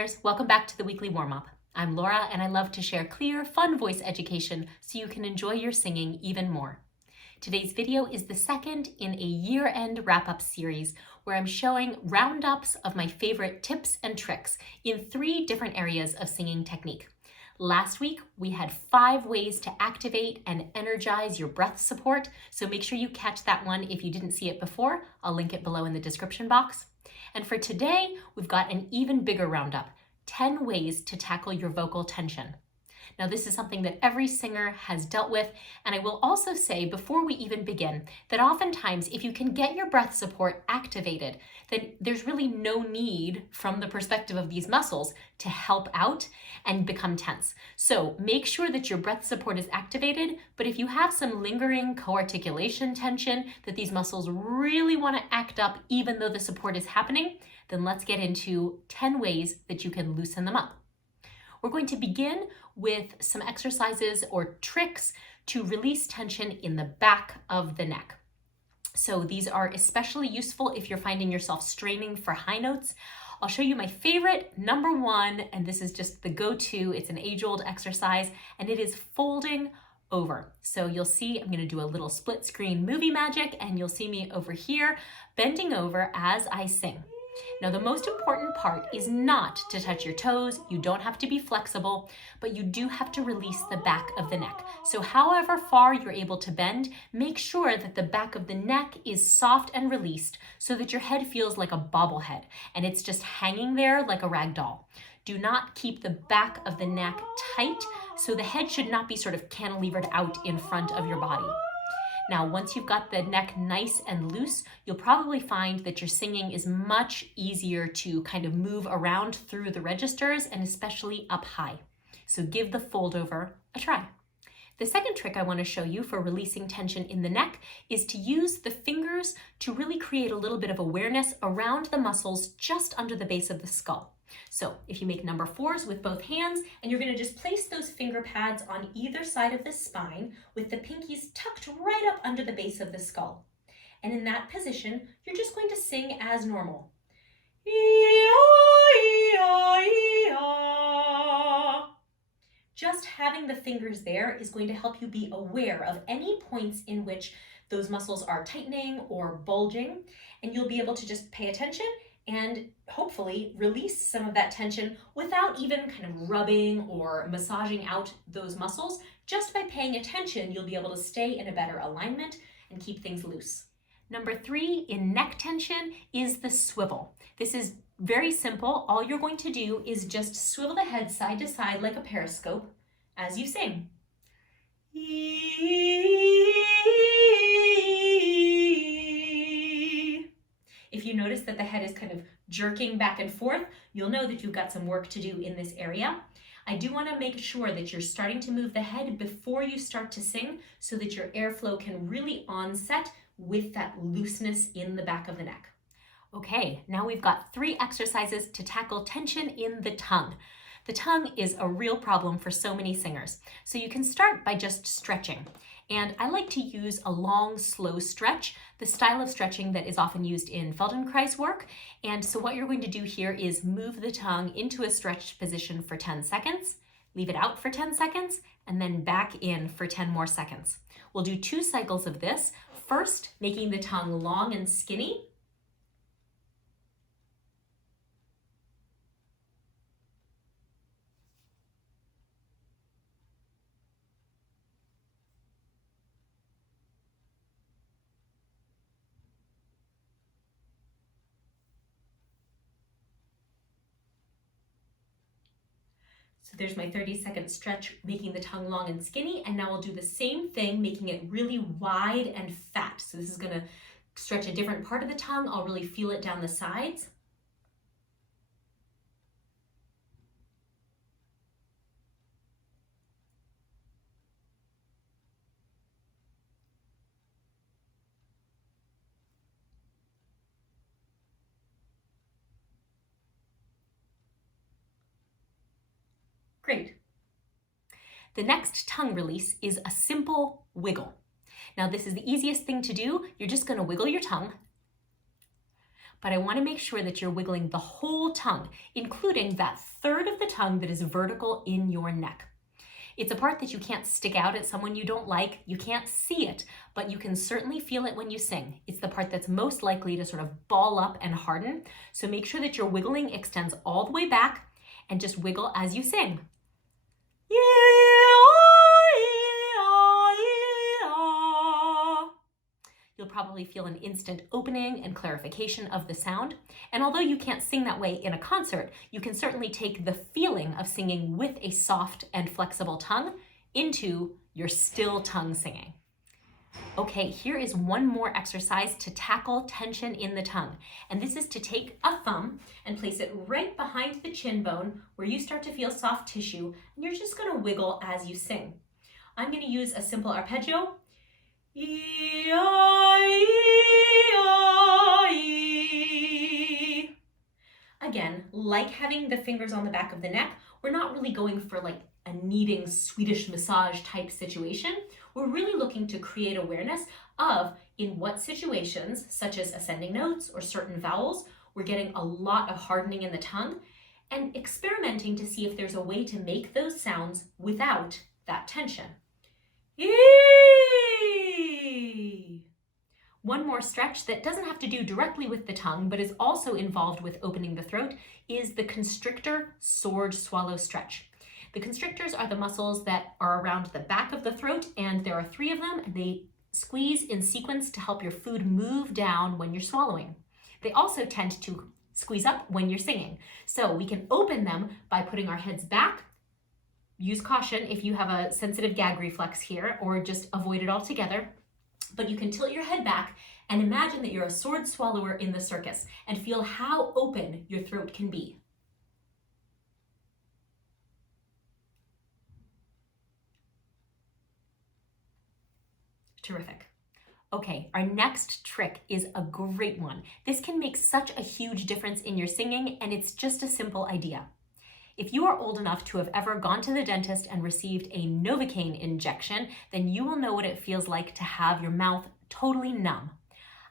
singers, welcome back to the weekly warm-up. I'm Laura and I love to share clear, fun voice education so you can enjoy your singing even more. Today's video is the second in a year-end wrap-up series where I'm showing roundups of my favorite tips and tricks in 3 different areas of singing technique. Last week, we had 5 ways to activate and energize your breath support, so make sure you catch that one if you didn't see it before. I'll link it below in the description box. And for today, we've got an even bigger roundup, 10 ways to tackle your vocal tension. Now, this is something that every singer has dealt with, and I will also say before we even begin that oftentimes if you can get your breath support activated, then there's really no need from the perspective of these muscles to help out and become tense. So make sure that your breath support is activated, but if you have some lingering co-articulation tension that these muscles really want to act up even though the support is happening, then let's get into 10 ways that you can loosen them up. We're going to begin with some exercises or tricks to release tension in the back of the neck. So these are especially useful if you're finding yourself straining for high notes. I'll show you my favorite, number 1, and this is just the go-to. It's an age-old exercise, and it is folding over. So you'll see I'm going to do a little split screen movie magic, and you'll see me over here bending over as I sing. Now, the most important part is not to touch your toes. You don't have to be flexible, but you do have to release the back of the neck. So however far you're able to bend, make sure that the back of the neck is soft and released so that your head feels like a bobblehead and it's just hanging there like a rag doll. Do not keep the back of the neck tight, so the head should not be sort of cantilevered out in front of your body. Now, once you've got the neck nice and loose, you'll probably find that your singing is much easier to kind of move around through the registers and especially up high. So give the fold over a try. The second trick I want to show you for releasing tension in the neck is to use the fingers to really create a little bit of awareness around the muscles just under the base of the skull. So if you make number 4s with both hands, and you're going to just place those finger pads on either side of the spine with the pinkies tucked right up under the base of the skull. And in that position, you're just going to sing as normal. Just having the fingers there is going to help you be aware of any points in which those muscles are tightening or bulging, and you'll be able to just pay attention and hopefully release some of that tension without even kind of rubbing or massaging out those muscles. Just by paying attention, you'll be able to stay in a better alignment and keep things loose. Number 3 in neck tension is the swivel. This is very simple. All you're going to do is just swivel the head side to side like a periscope as you sing. If you notice that the head is kind of jerking back and forth, you'll know that you've got some work to do in this area. I do want to make sure that you're starting to move the head before you start to sing so that your airflow can really onset with that looseness in the back of the neck. Okay, now we've got 3 exercises to tackle tension in the tongue. The tongue is a real problem for so many singers. So you can start by just stretching. And I like to use a long, slow stretch, the style of stretching that is often used in Feldenkrais work. And so what you're going to do here is move the tongue into a stretched position for 10 seconds, leave it out for 10 seconds, and then back in for 10 more seconds. We'll do 2 cycles of this. First, making the tongue long and skinny. So there's my 30-second stretch, making the tongue long and skinny. And now we'll do the same thing, making it really wide and fat. So this is going to stretch a different part of the tongue. I'll really feel it down the sides. Great. The next tongue release is a simple wiggle. Now, this is the easiest thing to do. You're just going to wiggle your tongue, but I want to make sure that you're wiggling the whole tongue, including that third of the tongue that is vertical in your neck. It's a part that you can't stick out at someone you don't like. You can't see it, but you can certainly feel it when you sing. It's the part that's most likely to sort of ball up and harden. So make sure that your wiggling extends all the way back and just wiggle as you sing. You'll probably feel an instant opening and clarification of the sound. And although you can't sing that way in a concert, you can certainly take the feeling of singing with a soft and flexible tongue into your still tongue singing. Okay, here is one more exercise to tackle tension in the tongue. And this is to take a thumb and place it right behind the chin bone where you start to feel soft tissue, and you're just going to wiggle as you sing. I'm going to use a simple arpeggio. Again, like having the fingers on the back of the neck, we're not really going for like a kneading Swedish massage type situation. We're really looking to create awareness of in what situations, such as ascending notes or certain vowels, we're getting a lot of hardening in the tongue, and experimenting to see if there's a way to make those sounds without that tension. One more stretch that doesn't have to do directly with the tongue, but is also involved with opening the throat, is the constrictor sword swallow stretch. The constrictors are the muscles that are around the back of the throat, and there are 3 of them, and they squeeze in sequence to help your food move down when you're swallowing. They also tend to squeeze up when you're singing. So we can open them by putting our heads back. Use caution if you have a sensitive gag reflex here, or just avoid it altogether. But you can tilt your head back and imagine that you're a sword swallower in the circus and feel how open your throat can be. Terrific. Okay, our next trick is a great one. This can make such a huge difference in your singing, and it's just a simple idea. If you are old enough to have ever gone to the dentist and received a novocaine injection, then you will know what it feels like to have your mouth totally numb.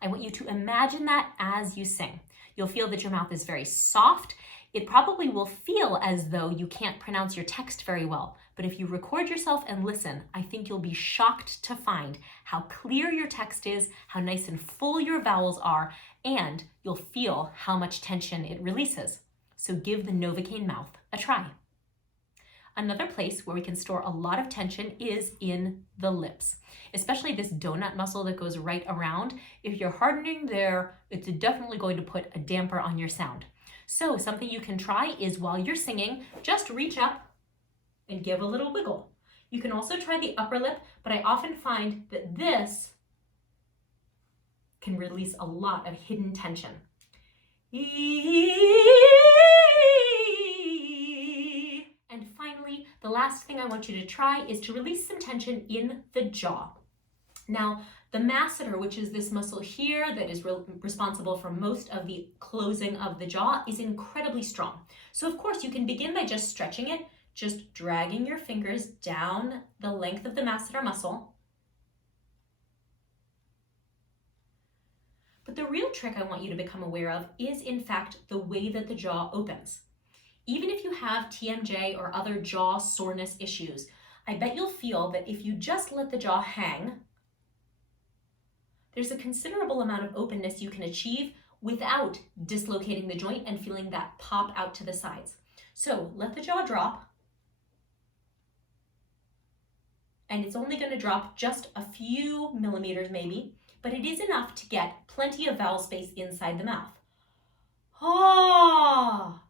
I want you to imagine that as you sing. You'll feel that your mouth is very soft. It probably will feel as though you can't pronounce your text very well, but if you record yourself and listen, I think you'll be shocked to find how clear your text is, how nice and full your vowels are, and you'll feel how much tension it releases. So give the novocaine mouth a try. Another place where we can store a lot of tension is in the lips, especially this donut muscle that goes right around. If you're hardening there, it's definitely going to put a damper on your sound. So something you can try is while you're singing, just reach up and give a little wiggle. You can also try the upper lip, but I often find that this can release a lot of hidden tension. And finally, the last thing I want you to try is to release some tension in the jaw. Now, the masseter, which is this muscle here that is responsible for most of the closing of the jaw, is incredibly strong. So of course, you can begin by just stretching it, just dragging your fingers down the length of the masseter muscle. But the real trick I want you to become aware of is, in fact, the way that the jaw opens. Even if you have TMJ or other jaw soreness issues, I bet you'll feel that if you just let the jaw hang, there's a considerable amount of openness you can achieve without dislocating the joint and feeling that pop out to the sides. So let the jaw drop, and it's only going to drop just a few millimeters maybe, but it is enough to get plenty of vowel space inside the mouth. Ah!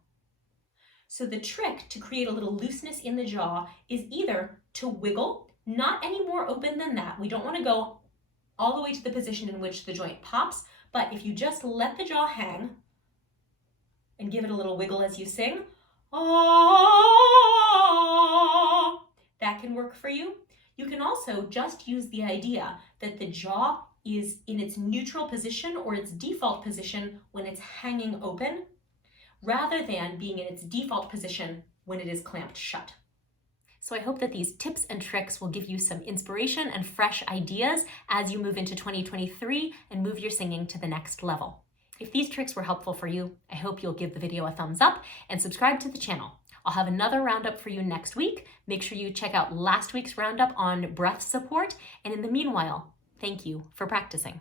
So the trick to create a little looseness in the jaw is either to wiggle, not any more open than that. We don't want to go all the way to the position in which the joint pops, but if you just let the jaw hang and give it a little wiggle as you sing, ah, that can work for you. You can also just use the idea that the jaw is in its neutral position or its default position when it's hanging open, rather than being in its default position when it is clamped shut. So I hope that these tips and tricks will give you some inspiration and fresh ideas as you move into 2023 and move your singing to the next level. If these tricks were helpful for you, I hope you'll give the video a thumbs up and subscribe to the channel. I'll have another roundup for you next week. Make sure you check out last week's roundup on breath support. And in the meanwhile, thank you for practicing.